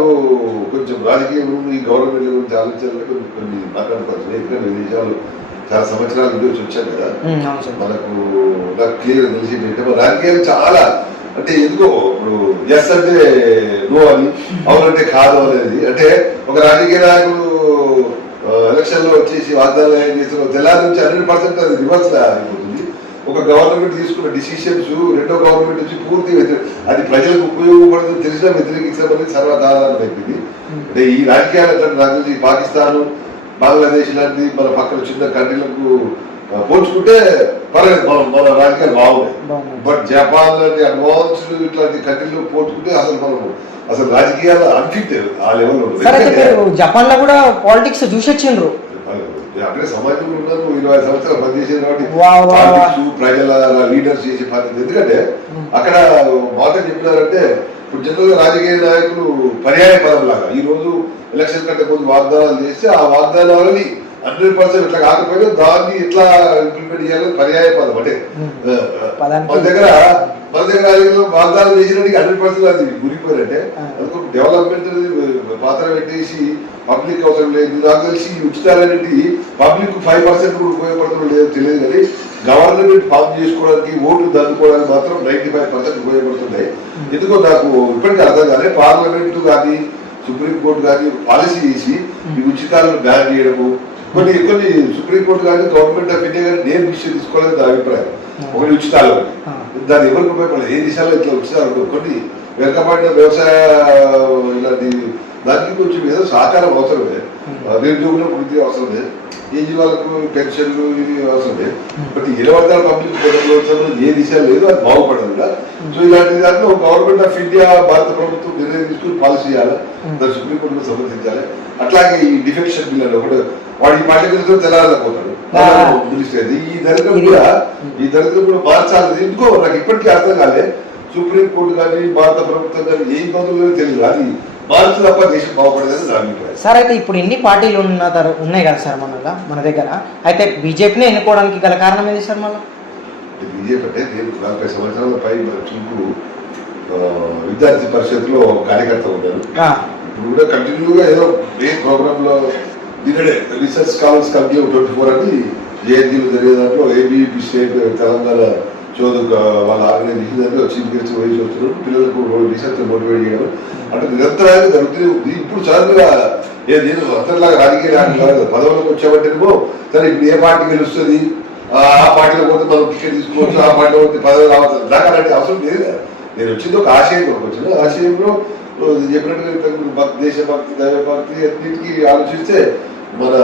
కొంచెం రాజకీయం ఈ గవర్నమెంట్ గురించి ఆలోచించాలంటే కొన్ని మాట్లాడుకోవచ్చు. ఎందుకంటే ఈ విషయాలు చాలా సంవత్సరాల నుంచి వచ్చాను కదా, మనకు నాకు క్లియర్ తెలిసి రాజకీయాలు చాలా అంటే ఎందుకో ఇప్పుడు ఎస్ అంటే నో అని, అవునంటే కాదు అనేది. అంటే ఒక రాజకీయ నాయకుడు ఎలక్షన్ లో వచ్చేసి వాగ్దానాలు ఏం చేస్తున్నారు తెల్లారి నుంచి 100% అది రివర్స్ అయిపోతుంది. ఒక గవర్నమెంట్ తీసుకున్న డిసిషన్స్ రెండో గవర్నమెంట్ నుంచి పూర్తి అది ప్రజలకు ఉపయోగపడుతుంది తెలిసినా వ్యతిరేకించడం అనేది సర్వసాధారణం అయిపోయింది. అంటే ఈ రాజకీయాలు ఎట్లా నాకు తెలిసి పాకిస్తాన్, బంగ్లాదేశ్ లాంటి మన పక్కన చిన్న కంట్రీలకు పోల్చుకుంటే పర్లేదు, మన రాజకీయాలు బాగున్నాయి. బట్ జపాన్ లాంటి అడ్వాన్స్డ్ ఇట్లాంటి కంట్రీలు పోల్చుకుంటే అసలు రాజకీయాలు అన్ఫిట్ ఆ లెవెల్లో. జపాన్ లో కూడా పాలిటిక్స్ చూసొచ్చిండ్రు, అక్కడే సమాజంలో ఉన్నారు. 20 సంవత్సరాలు పనిచేసేది కాబట్టి ప్రజల లీడర్స్ చేసే పద్ధతి. ఎందుకంటే అక్కడ మాట చెప్పినారంటే ఇప్పుడు జనరల్ గా రాజకీయ నాయకులు పర్యాయ పదం లాగా ఈ రోజు ఎలక్షన్ కంటే ముందు వాగ్దానాలు చేస్తే ఆ వాగ్దానాలని 100% ఇట్లా కాకపోయినా దాన్ని ఎట్లా ఇంప్లిమెంట్ చేయాలని పర్యాయ పదం. అంటే మన దగ్గర వాగ్దానం చేసినట్టు 100% అది గురిపోయారంటే అందుకు డెవలప్మెంట్ పాత్ర పెట్టేసి పబ్లిక్ అవసరం లేదు. నాకు తెలిసి ఉచితాలనేది పబ్లిక్ 5% కూడా ఉపయోగపడుతుందో లేదో తెలియదు, కానీ గవర్నమెంట్ ఫామ్ చేసుకోవడానికి ఓట్లు దండుకోవడానికి మాత్రం 95% ఉపయోగపడుతున్నాయి. ఎందుకో నాకు ఇప్పటికీ అర్థం కాలే. పార్లమెంట్ కానీ సుప్రీంకోర్టు కానీ పాలసీ చేసి ఈ ఉచితాలను బ్యాన్ చేయడము, కొన్ని సుప్రీంకోర్టు కానీ గవర్నమెంట్ ఆఫ్ ఇండియా కానీ నేను విషయం తీసుకోవాలని నా అభిప్రాయం. ఒకటి ఉచితాలు దాన్ని ఎవరికి ఉపయోగపడలేదు. ఏ దిశలో ఇట్లా ఉచితాలు కొన్ని వెనకబడిన వ్యవసాయ ఇలాంటి దానికి కొంచెం ఏదో సహకారం అవసరమే, నిరుద్యోగుల వృద్ధి అవసరమే, ఏజీ వాళ్ళకు పెన్షన్లు ఇవి అవసరమే. బట్ 20 పబ్లిక్ ఏ దిశ లేదు, అది బాగుపడదు కూడా. సో ఇలాంటి దాంట్లో గవర్నమెంట్ ఆఫ్ ఇండియా భారత ప్రభుత్వం నిర్ణయం తీసుకుని పాలసీ చేయాలి, దాన్ని సుప్రీంకోర్టులో సమర్థించాలి. అట్లాగే ఈ డిఫెక్షన్ బిల్ అని ఒకటి వాడు ఈ పాఠ్యక్రమంతో తెల్లారలేకపోతాడు. ఈ దరిద్రం కూడా మార్చాలి. ఎందుకో నాకు ఇప్పటికీ అర్థం కాలే. సుప్రీంకోర్టు కానీ భారత ప్రభుత్వం కానీ ఏ ఇబ్బందులు తెలియదు, అది మార్చు తప్ప దేశం బాగుపడదని నా అభిప్రాయం. సార్ అయితే ఇప్పుడు ఎన్ని పార్టీలు ఉన్నాయి కదా సార్ మన దగ్గర, అయితే బీజేపీని ఎన్నుకోవడానికి గల కారణం ఏంటి సార్? మళ్ళీ బీజేపీ అంటే నేను 40 సంవత్సరాల పై చూపు విద్యార్థి పరిషత్లో కార్యకర్త ఉన్నాను. ఇప్పుడు కూడా కంటిన్యూగా ఏదో మెయిన్ ప్రోగ్రామ్ లో దీనిడే రీసెర్చ్ స్కాలర్స్ కమిటీ 24 అని జేఎన్టీలో జరిగే దాంట్లో ఏబీపీ స్టేట్ తెలంగాణ చోదక వాళ్ళ ఆర్గనైజేషన్ అంటే చీఫ్ గెస్ట్ వహించి వస్తున్నారు. పిల్లలకు రీసెర్చ్ మోటివేట్ చేయడం అంటే నిరంతరంగా జరుగుతూనే ఉంది. ఇప్పుడు సడన్గా నేను అందరిలాగా రాజకీయ నాయకులు పదవులకు వచ్చామంటేనేమో సరే ఇప్పుడు ఏ పార్టీ గెలుస్తుంది, ఆ పార్టీలో పోతే మనం టికెట్ తీసుకోవచ్చు, ఆ పార్టీలో పోతే పదవి రావచ్చు, నాకు అలాంటి అవసరం లేదు. నేను వచ్చింది ఒక ఆశయం కొరకు వచ్చిన ఆశయంలో చెప్పినట్టుగా దేశభక్తి దైవభక్తి అన్నింటికి ఆలోచిస్తే మన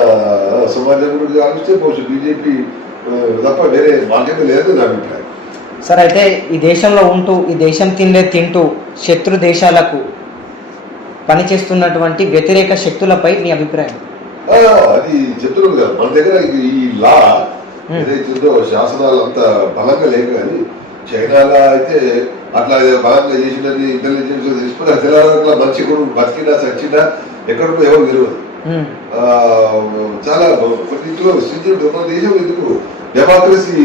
సమాజం గురించి ఆలోచిస్తే బహుశా బీజేపీ తప్ప వేరే మార్గమే లేదని నా అభిప్రాయం. సార్ అయితే ఈ దేశంలో ఉంటూ ఈ దేశం తింటూ శత్రు దేశాలకు పనిచేస్తున్నటువంటి వ్యతిరేక శక్తులపై మీ అభిప్రాయం? అది చెప్తున్నాను కదా, మన దగ్గర ఈ లా ఏదైతుందో శాసనాలు అంత బలంగా లేవు. కానీ చైనాలో అయితే అట్లా బలంగా చేసినది ఇంటెలిజెన్స్ తీసుకుని తెలంగాణ మంచి కూడా బతికినా చచ్చినా ఎక్కడికో ఎవరు తెలియదు. చాలా కొన్నింటిలో దేశం ఎందుకు డెమోక్రసీ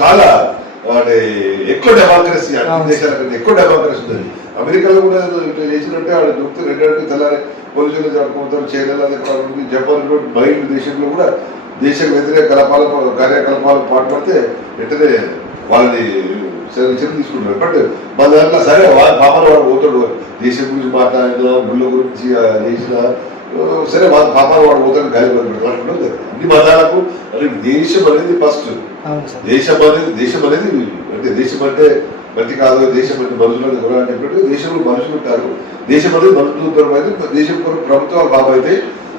చాలా అంటే ఎక్కువ డెమోక్రసీ, అన్ని దేశాల కంటే ఎక్కువ డెమోక్రసీ ఉంది. అమెరికాలో కూడా ఇట్లా చేసినట్టే ఆడ దొరుకుతూ 2 గంటలు తెల్లారి పోలీసులు జరుపుకుంటారు. చైనాలో జపాన్ బయట దేశంలో కూడా దేశ వ్యతిరేక కార్యకలాపాలు పాటుపడితే వెంటనే వాళ్ళని చర్య తీసుకుంటారు. బట్ మన దాంట్లో సరే పాపన వాడు పోతాడు, దేశం గురించి మాట్లాడినా గుళ్ళ గురించి చేసిన సరే వాళ్ళ పాపాలు వాడు పోతాడు, గాలి పడిపెట్టాడు. అన్ని మతాలకు దేశం అనేది ఫస్ట్. దేశం అనేది అంటే దేశం అంటే మట్టి కాదు, దేశం అంటే మనుషులు అని చెప్పినట్టు దేశంలో మనుషులు ఉంటారు. దేశం అనేది మనుషులు అయితే దేశం కొరకు ప్రభుత్వాలు బాబు అయితే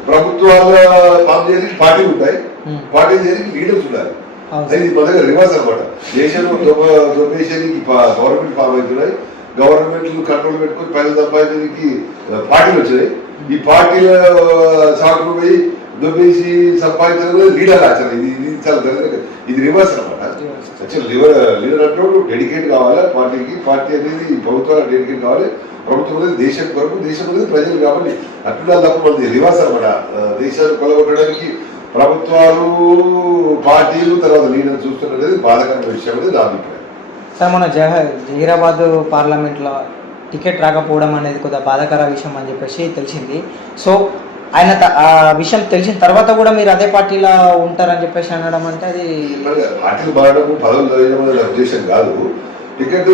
ప్రభుత్వాల ఫామ్ చేయడానికి పార్టీలు ఉంటాయి, పార్టీ చేయడానికి లీడర్స్ ఉండాలి. అది మన దగ్గర రివర్స్ అనమాట. దేశంలో దొబ్బేసానికి గవర్నమెంట్ ఫామ్ అవుతున్నాయి, గవర్నమెంట్లు కంట్రోల్ పెట్టుకుని పైన సంపాదించడానికి పార్టీలు వచ్చినాయి. ఈ పార్టీల సాటుకు పోయి దొబ్బేసి సంపాదించడం లీడర్ ఆచరణ. ఇది చాలా దరిద్రం. ఇది రివర్స్ అనమాట. యాక్చువల్ లీడర్ అంటే డెడికేట్ కావాలి పార్టీకి. పార్టీ అనేది ప్రభుత్వాలకు డెడికేట్ కావాలి. ప్రభుత్వం అనేది దేశం కొరకు, దేశం అనేది ప్రజలు. కాబట్టి అట్లా తప్ప మనది రివర్స్ అనమాట. దేశాన్ని కొలగొట్టడానికి ప్రభుత్వాలు, పార్టీలు, తర్వాత లీడర్ చూస్తున్నది బాధకరమైన విషయం అనేది నా అభిప్రాయం. సార్ మన జహీరాబాద్ పార్లమెంట్లో టికెట్ రాకపోవడం అనేది కొద్దిగా బాధాకర విషయం అని చెప్పేసి తెలిసింది. సో ఆయన ఆ విషయం తెలిసిన తర్వాత కూడా మీరు అదే పార్టీలో ఉంటారని చెప్పేసి అనడం అంటే అది పార్టీలు మారడం, పదవులు చదివడం అనే ఉద్దేశం కాదు. టికెట్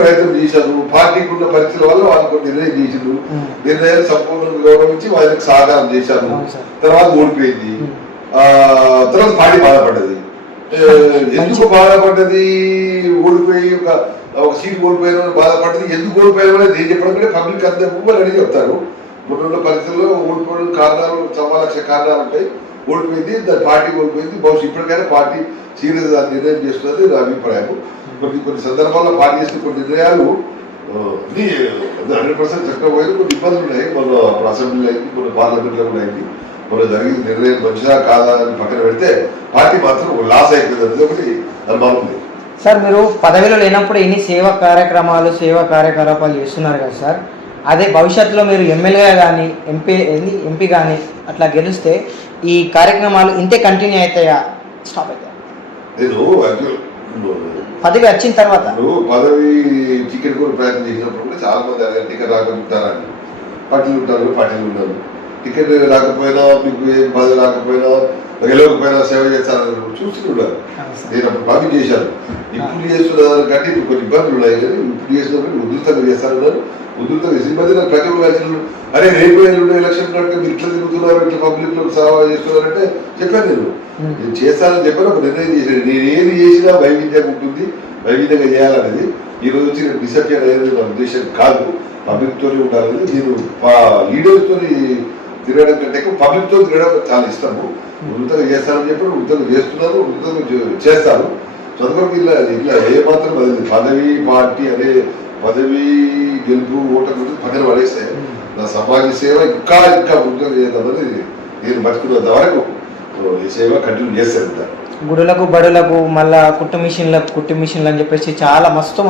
ప్రయత్నం చేశారు. పార్టీకి ఉన్న పరిస్థితుల వల్ల వాళ్ళు నిర్ణయం చేశారు. నిర్ణయాలు సంపూర్ణంగా గౌరవించి వాళ్ళకి సహకారం చేశారు. తర్వాత ఓడిపోయింది. తర్వాత పార్టీ బాధపడ్డది. ఎందుకు బాధపడ్డది? ఓడిపోయి ఒక సీట్ ఓడిపోయిన బాధపడ్డది. ఎందుకు ఓడిపోయిన నేను చెప్పడం కంటే పబ్లిక్ అంతా వాళ్ళు అడిగి చెప్తారు. మొన్న పరిస్థితుల్లో ఓడిపోవడం కారణాలు చాలా లక్ష కారణాలు ఉంటాయి. ఓడిపోయింది, దాని పార్టీ ఓడిపోయింది. బహుశా ఇప్పటికైనా పార్టీ సీరియస్ దాన్ని నిర్ణయం చేస్తున్నది నా అభిప్రాయం. కొన్ని సందర్భాల్లో పార్టీ చేసిన కొన్ని నిర్ణయాలు 100% చక్కపోయి కొన్ని ఇబ్బందులు ఉన్నాయి. మన అసెంబ్లీలో అయింది, కొన్ని పార్లమెంట్లో కూడా అయింది. మన జరిగిన నిర్ణయం మంచిదా కాదా అని పక్కన పెడితే పార్టీ మాత్రం లాస్ అయిపోయింది అనేది ఒకటి అనుమానం ఉంది. సార్ మీరు పదవిలో లేనప్పుడు ఎన్ని సేవా కార్యకలాపాలు చేస్తున్నారు కదా సార్, అదే భవిష్యత్తులో మీరు ఎమ్మెల్యేగా కానీ ఎంపీ కానీ అట్లా గెలిస్తే ఈ కార్యక్రమాలు ఇంతే కంటిన్యూ అవుతాయా, స్టాప్ అవుతాయా? పదవి వచ్చిన తర్వాత పదవి టికెట్ కూడా ప్రయత్నం చేసినప్పుడు కూడా చాలా మంది అడిగారు టికెట్ రాకపోతారని. పార్టీలు ఉంటారు, పార్టీలు ఉన్నారు. టికెట్ రాకపోయినా, మీకు ఏం పదవి రాకపోయినా, గెలవకపోయినా సేవ చేస్తారని చూస్తున్నారు. నేను అప్పుడు బాగా చేశాను. ఇప్పుడు చేస్తున్నారు కంటే ఇప్పుడు కొన్ని ఇబ్బందులు ఉన్నాయి. కానీ ఇప్పుడు చేసినప్పుడు ఉధృతంగా చేస్తారన్నారు. ఉధృతంగా సిబ్బంది నాకు ప్రతి ఒక్క వ్యాఖ్యలు అరే రేపు ఎలక్షన్ కంటే మీరు ఇట్లా తిరుగుతున్నారు, ఇట్లా పబ్లిక్ లో సేవ చేస్తున్నారంటే చెప్పాను. నేను చేస్తానని చెప్పాను. ఒక నిర్ణయం చేశాను. నేను ఏది చేసినా వైవిధ్యంగా ఉంటుంది, వైవిధ్యంగా చేయాలనేది. ఈ రోజు వచ్చి నేను డిసప్పియర్ అయ్యేది నా ఉద్దేశం కాదు. పబ్లిక్ తోనే ఉండాలనేది. నేను లీడర్స్ తోని తిరగడం కంటే పబ్లిక్ తో తిరగడం చాలా ఇష్టము. వృత్తంగా చేస్తానని చెప్పి వృత్తంగా చేస్తున్నారు, వృత్తంగా చేస్తారు. చదువుకు ఇలా ఏమాత్రం పదవి పార్టీ అనే పదవి గెలుపు ఓటమి పక్కన పడేస్తే నా సమాజ సేవ ఇంకా వృత్తంగా చేద్దామని నేను బతుకున్నంత వరకు ఈ సేవ కంటిన్యూ చేస్తాను. గుడులకు బడులకు మళ్ళా కుట్టు మిషన్లు అని చెప్పేసి చాలా మస్తు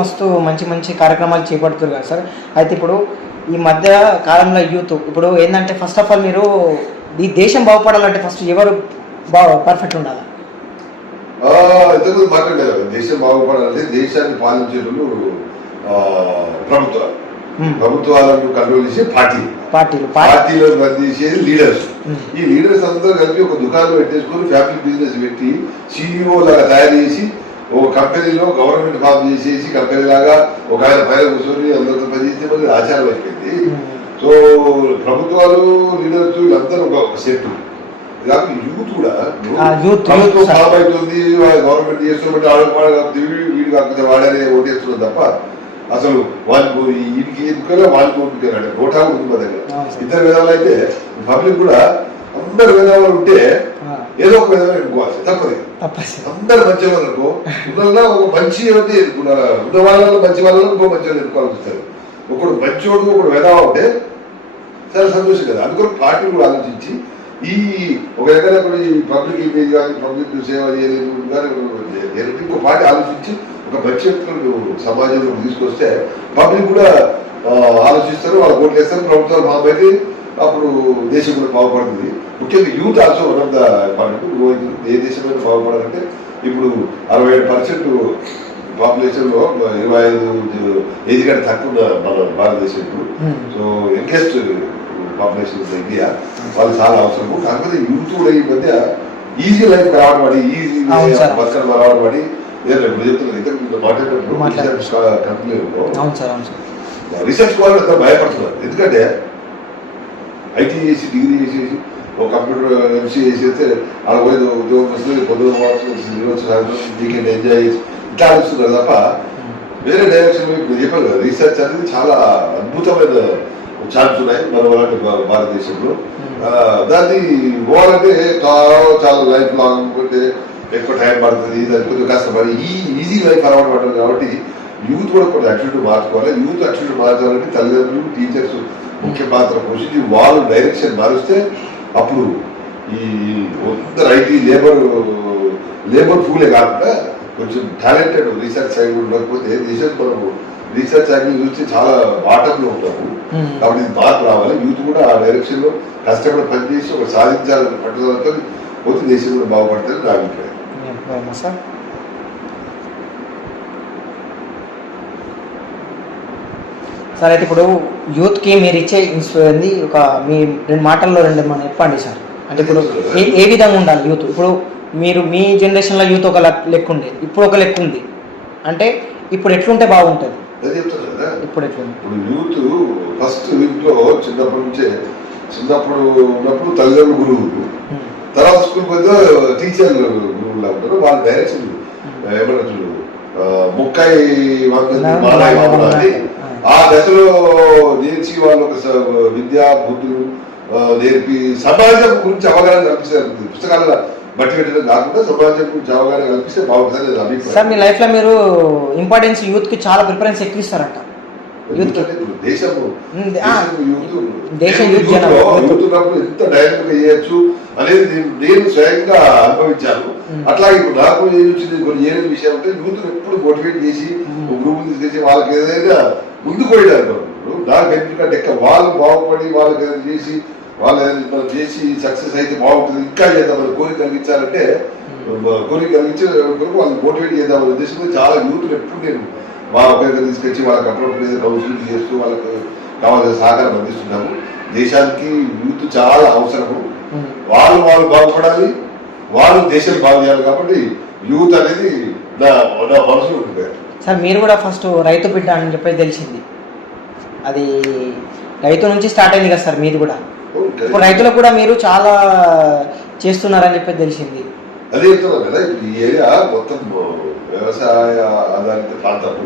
మంచి కార్యక్రమాలు చేపడుతున్నారు కదా సార్. అయితే ఇప్పుడు ఈ మధ్య కాలంలో యూత్ ఇప్పుడు ఏంటంటే ఫస్ట్ ఆఫ్ ఆల్ మీరు ఈ దేశం బాగుపడాలంటే ఫస్ట్ ఎవరు పర్ఫెక్ట్ ఉండాలి? ఇంతకుముందు మాట్లాడలేదు. దేశం బాగుపడాలంటే దేశాన్ని పాలించేటప్పుడు ప్రభుత్వాలను కంట్రోల్ చేసే పార్టీలో పనిచేసేది లీడర్స్. ఈ లీడర్స్ అందరూ కలిపి ఒక దుకాణం పెట్టేసుకొని ఫ్యామిలీ బిజినెస్ పెట్టి CEO లాగా తయారు చేసి ఒక కంపెనీలో గవర్నమెంట్ ఫామ్ చేసేసి కంపెనీ లాగా ఒక ఆయన పైన కూర్చొని అందరితో పనిచేస్తే మళ్ళీ ఆచారం అయిపోయింది. సో ప్రభుత్వాలు, లీడర్స్ వీళ్ళందరూ ఒక సెట్. కాబట్టి యూత్ కూడా ప్రభుత్వం ఫామ్ అవుతుంది, గవర్నమెంట్ చేస్తున్నట్టు ఆడపాడు వీడు కాకపోతే వాడనే ఓటేస్తున్నారు తప్ప అసలు వాళ్ళు ఇంటికి ఎందుకన్నా వాళ్ళకి ఓటుకెళ్ళాడు. నోటా ఉంది మా దగ్గర. ఇద్దరు విధాలు అయితే పబ్లిక్ కూడా అందరు విధాలు ఉంటే ఏదో ఒక విధంగా ఎన్నుకోవాలి. తప్పదు. అందరు మంచి వాళ్ళు అనుకో ఉన్న ఒక మంచి ఎన్నుకున్నారు. ఉన్న వాళ్ళలో మంచి వాళ్ళలో ఇంకో మంచి వాళ్ళు ఎన్నుకోవాలని వస్తారు. ఒకడు మంచోడు ఒకడు విధావ ఉంటే చాలా సంతోషం కదా. అందుకని పార్టీలు కూడా ఆలోచించి ఈ ఒక ఎక్కడ పబ్లిక్ ఇమేజ్ కానీ పబ్లిక్ సేవ చేయలేదు కానీ ఇంకో పార్టీ ఆలోచించి ఒక మంచి వ్యక్తులను సమాజంలో తీసుకొస్తే పబ్లిక్ కూడా ఆలోచిస్తారు, వాళ్ళు ఓట్లు వేస్తారు, ప్రభుత్వాలు మాపైతే అప్పుడు దేశం కూడా బాగుపడుతుంది. ముఖ్యంగా youth also one of the important. ఏ దేశమైనా బాగుపడాలంటే ఇప్పుడు 67% పాపులేషన్లో 25 ఏజ్ కంటే తక్కువ మన భారతదేశం ఇప్పుడు. So youngest population India. వాళ్ళు చాలా అవసరము. కాకపోతే యూత్ కూడా ఈ మధ్య ఈజీ లైఫ్ అలవాటు పడి ఈజీ బతకడం అలవాటు పడి మాట్లాడినప్పుడు కంపెనీలో రీసెర్చ్ స్కాలర్ అంతా భయపడుతున్నారు. ఎందుకంటే ఐటీ చేసి డిగ్రీ చేసేసి ఒక కంప్యూటర్ ఎంసీ చేసేస్తే అలా పోయి ఉద్యోగం వస్తుంది, పొద్దున వీకెండ్ ఎంజాయ్ చేసి ఇట్లా ఆలోచిస్తున్నారు తప్ప వేరే డైరెక్షన్ ఇప్పుడు చెప్పారు కదా. రీసెర్చ్ అనేది చాలా అద్భుతమైన ఛాన్స్ ఉన్నాయి మన అలాంటి భారతదేశంలో. దాన్ని పోవాలంటే చాలా లైఫ్ లాంగ్ అంటే ఎక్కువ టైం పడుతుంది, దానికి కొద్దిగా కష్టపడి ఈజీ లైఫ్ అలవాటు పడుతుంది. కాబట్టి యూత్ కూడా కొన్ని యాక్టివిటీ మార్చుకోవాలి. యూత్ యాక్టివిటీ మార్చాలంటే తల్లిదండ్రులు, టీచర్స్ ముఖ్య పాత్ర పోషించి వాళ్ళు డైరెక్షన్ మారిస్తే అప్పుడు ఈ అందరు ఐటీ లేబర్ ఫూలే కాకుండా కొంచెం టాలెంటెడ్ రీసెర్చ్ సైడ్ ఉండకపోతే దేశం మనము రీసెర్చ్ సైడ్ చూస్తే చాలా బాటంలో ఉంటాము. కాబట్టి ఇది మార్పు రావాలి. యూత్ కూడా ఆ డైరెక్షన్ లో కష్టపడి పనిచేసి ఒక సాధించాలని పట్టుదలతో పోతే దేశం కూడా బాగుపడుతుంది నా అభిప్రాయం. సార్ అయితే ఇప్పుడు యూత్కి మీరు ఇచ్చే ఇన్స్పైర్ది ఒక మీ 2 మాటల్లో 2 మనం చెప్పండి సార్. అంటే ఇప్పుడు ఏ విధంగా ఉండాలి యూత్? ఇప్పుడు మీరు మీ జనరేషన్లో యూత్ ఒక లెక్క ఉండే, ఇప్పుడు ఒక లెక్క ఉంది అంటే ఇప్పుడు ఎట్లుంటే బాగుంటుంది? అదే చెప్తాను కదా, ఇప్పుడు ఎట్లుంది? ఇప్పుడు యూత్ ఫస్ట్ ఇంట్లో చిన్నప్పటి నుంచే చిన్నప్పుడు ఉన్నప్పుడు తల్లిదండ్రులు గురువులు, తర్వాత స్కూల్ పోతే టీచర్లు గురువులా ఉంటారు. వాళ్ళ డైరెక్షన్ ఏమంటారు ముక్కాయి అని ఆ దశలో నేర్చి వాళ్ళు ఒక విద్యా బుద్ధులు నేర్పి సమాజం గురించి అవగాహన కల్పిస్తారు. పుస్తకాల బట్టి పెట్టడం కాకుండా సమాజం గురించి అవగాహన కల్పిస్తే బాగుంటుంది అభిప్రాయం. సార్ మీ లైఫ్ లో మీరు ఇంపార్టెన్స్ యూత్ కి చాలా ప్రిఫరెన్స్ ఎక్కువ ఇస్తారంట. యూత్ ఎంత డైనమిక్ చేయొచ్చు అనేది నేను స్వయంగా అనుభవించాను. అట్లాగే ఇప్పుడు నాకు ఏం వచ్చింది కొన్ని ఏదైనా విషయం అంటే యూత్ ఎప్పుడు మోటివేట్ చేసి గ్రూపులు తీసుకొచ్చి వాళ్ళకి ఏదైనా ముందుకు పోయారు. నాకు ఎందుకంటే వాళ్ళు బాగుపడి వాళ్ళకి ఏదైనా చేసి వాళ్ళు ఏదైనా చేసి సక్సెస్ అయితే బాగుంటుంది, ఇంకా చేద్దాం మన కోరిక కలిగించాలంటే కోరిక కలిగించే వాళ్ళని మోటివేట్ చేద్దామని ఉద్దేశంతో చాలా యూత్ ఎప్పుడు నేను మా ఉపయోగం తీసుకొచ్చి వాళ్ళకి అప్పుడప్పుడు కౌన్సిలింగ్ చేస్తూ వాళ్ళకు కావాల్సిన సహకారం అందిస్తున్నాము. దేశానికి యూత్ చాలా అవసరము. వాళ్ళు బాగుపడాలి, వాళ్ళు దేశం బాగు చేయాలి. కాబట్టి యూత్ అనేది నా మనసులో ఉంటుంది. సార్ మీరు కూడా ఫస్ట్ రైతు బిడ్డ అని చెప్పేసి తెలిసింది, అది రైతు నుంచి స్టార్ట్ అయింది కదా సార్ మీది కూడా. ఇప్పుడు రైతులకు కూడా మీరు చాలా చేస్తున్నారని చెప్పేసి తెలిసింది. అదే చెప్తున్నాను కదా, ఇప్పుడు ఈ ఏరియా మొత్తం వ్యవసాయ ఆధారిత ప్రాంతాలు.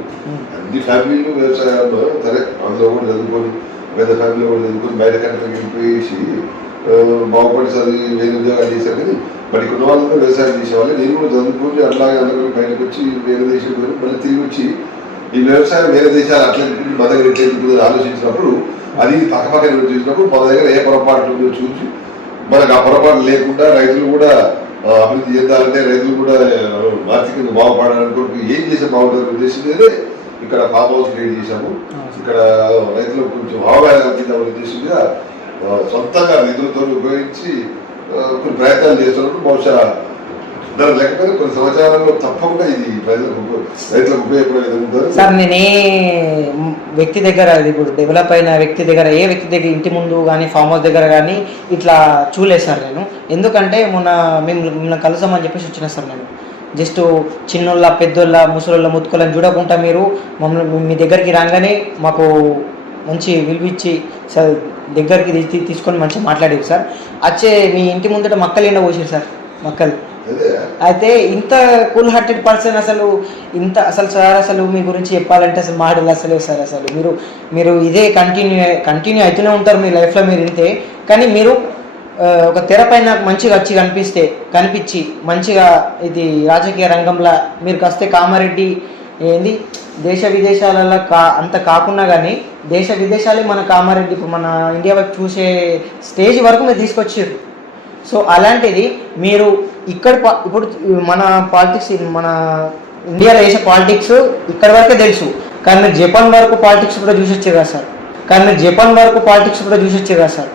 అన్ని ఫ్యామిలీలు వ్యవసాయంలో సరే అందులో కూడా చదువుకొని పెద్ద ఫ్యామిలీలో కూడా చదువుకొని బయట కంట్రీకి వెళ్ళిపోయేసి బాగుపడి చదివి వేరే ఉద్యోగాలు చేశారు. కానీ మరి కొన్ని వాళ్ళు కూడా వ్యవసాయం చేసేవాళ్ళు. నేను కూడా చదువుకొని అట్లాగే అందులో బయటకు వచ్చి వేరే దేశం పోయి మళ్ళీ తిరిగి వచ్చి ఈ వ్యవసాయం వేరే దేశాలు అట్లా మన దగ్గర ఎట్లా ఆలోచించినప్పుడు అది పక్కపక్కన చూసినప్పుడు మన దగ్గర ఏ పొరపాట్లు ఉందో చూసి మనకు ఆ పొరపాటు లేకుండా రైతులు కూడా అభివృద్ధి చెందాలంటే రైతులు కూడా ఆర్థికంగా బాగుపడాలనుకో ఏం చేసే బాగుంటుంది ఉద్దేశంతోనే ఇక్కడ ఫామ్ హౌస్ క్రియేట్ చేశాము. ఇక్కడ రైతులకు కొంచెం అవగాహన కల్పిద్దామనే ఉద్దేశంగా సొంతంగా నిధులతో ఉపయోగించి కొన్ని ప్రయత్నాలు చేస్తున్నప్పుడు బహుశా దాని లేకపోతే కొన్ని సంవత్సరాలలో తప్పకుండా ఇది రైతులకు ఉపయోగపడే విధంగా. సార్ నేనే వ్యక్తి దగ్గర ఇప్పుడు డెవలప్ అయిన వ్యక్తి దగ్గర ఏ వ్యక్తి దగ్గర ఇంటి ముందు కానీ ఫామ్ హౌస్ దగ్గర కానీ ఇట్లా చూడలేదు సార్ నేను. ఎందుకంటే మిమ్మల్ని కలుసామని చెప్పేసి వచ్చిన సార్ నేను. జస్ట్ చిన్నోళ్ళ పెద్దోళ్ళ ముసలోళ్ళ ముత్తుకోళ్ళని చూడకుండా మీరు మమ్మల్ని మీ దగ్గరికి రాగానే మాకు మంచి విలువిచ్చి సార్ దగ్గరికి తీసుకొని మంచిగా మాట్లాడేవి సార్. వచ్చే మీ ఇంటి ముందట మక్కలు ఎండ పోసారు సార్, మక్కలు. అయితే ఇంత కూల్ హార్టెడ్ పర్సన్ అసలు ఇంత సార్ అసలు మీ గురించి చెప్పాలంటే అసలు మాటలు అసలే సార్. అసలు మీరు ఇదే కంటిన్యూ అవుతూనే ఉంటారు మీ లైఫ్లో మీరు ఇంతే. కానీ మీరు ఒక తెరపై నాకు మంచిగా వచ్చి కనిపించి మంచిగా ఇది రాజకీయ రంగంలో మీరు కాస్తే కామారెడ్డి ఏంది దేశ విదేశాలలో అంత కాకుండా కానీ దేశ విదేశాలే మన కామారెడ్డి ఇప్పుడు మన ఇండియా వైపు చూసే స్టేజ్ వరకు మీరు తీసుకొచ్చారు. సో అలాంటిది మీరు ఇప్పుడు మన పాలిటిక్స్ మన ఇండియాలో వేసే పాలిటిక్స్ ఇక్కడ వరకే తెలుసు. కానీ మీరు జపాన్ వరకు పాలిటిక్స్ కూడా చూసొచ్చారు కదా సార్.